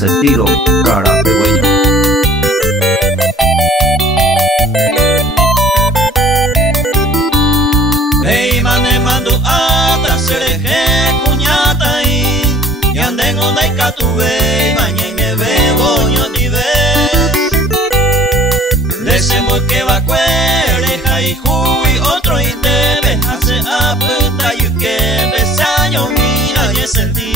ese estilo carapegüeño. Hey mane mandu ata sereje cuñata y anden onda y catube mañana bebo ni ve decimos que va cuere y juy otro y te hace a puta y que besaño mira y sentí.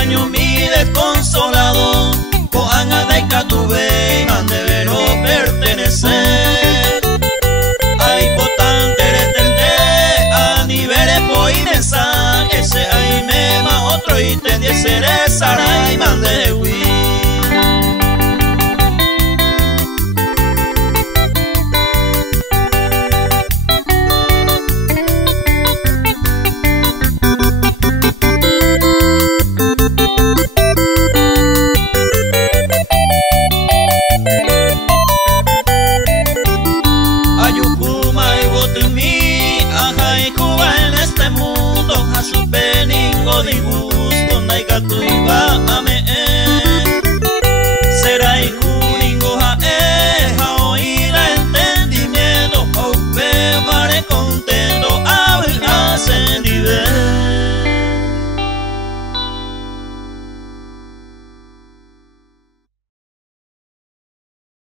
Año mi desconsolado, coana de catube, mande vero pertenecer. Ay, potante retente, a niveles voy mensaje, ese ahí me ma otro y te seré saray, mande